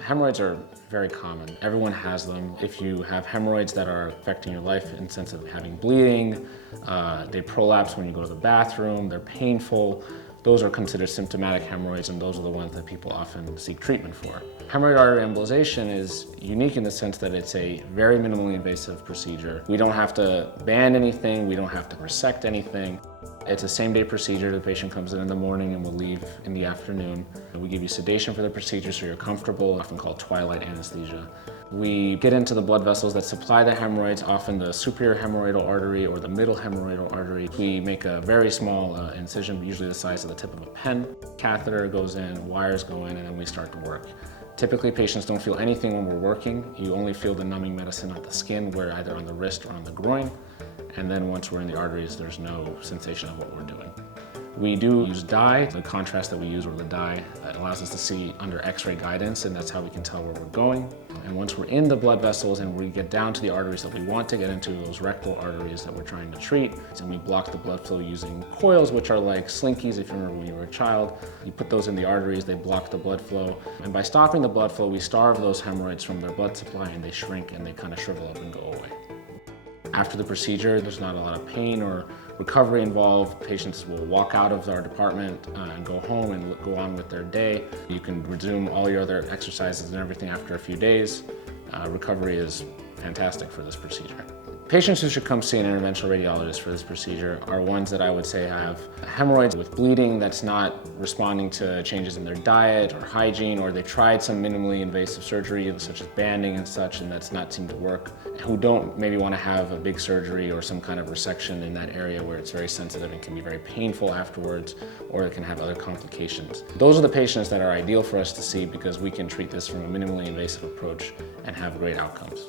Hemorrhoids are very common. Everyone has them. If you have hemorrhoids that are affecting your life in the sense of having bleeding, they prolapse when you go to the bathroom, they're painful, those are considered symptomatic hemorrhoids, and those are the ones that people often seek treatment for. Hemorrhoid artery embolization is unique in the sense that it's a very minimally invasive procedure. We don't have to band anything, we don't have to resect anything. It's a same-day procedure. The patient comes in the morning and will leave in the afternoon. We give you sedation for the procedure so you're comfortable, often called twilight anesthesia. We get into the blood vessels that supply the hemorrhoids, often the superior hemorrhoidal artery or the middle hemorrhoidal artery. We make a very small incision, usually the size of the tip of a pen. Catheter goes in, wires go in, and then we start to work. Typically, patients don't feel anything when we're working. You only feel the numbing medicine on the skin, where either on the wrist or on the groin. And then once we're in the arteries, there's no sensation of what we're doing. We do use dye. The contrast that we use with the dye allows us to see under X-ray guidance, and that's how we can tell where we're going. And once we're in the blood vessels and we get down to the arteries that we want to get into, those rectal arteries that we're trying to treat, and we block the blood flow using coils, which are like slinkies if you remember when you were a child. You put those in the arteries, they block the blood flow. And by stopping the blood flow, we starve those hemorrhoids from their blood supply, and they shrink and they kind of shrivel up and go away. After the procedure, there's not a lot of pain or recovery involved. Patients will walk out of our department and go home and go on with their day. You can resume all your other exercises and everything after a few days. Recovery is fantastic for this procedure. Patients who should come see an interventional radiologist for this procedure are ones that I would say have hemorrhoids with bleeding that's not responding to changes in their diet or hygiene, or they tried some minimally invasive surgery such as banding and such, and that's not seemed to work, who don't maybe want to have a big surgery or some kind of resection in that area where it's very sensitive and can be very painful afterwards, or it can have other complications. Those are the patients that are ideal for us to see because we can treat this from a minimally invasive approach and have great outcomes.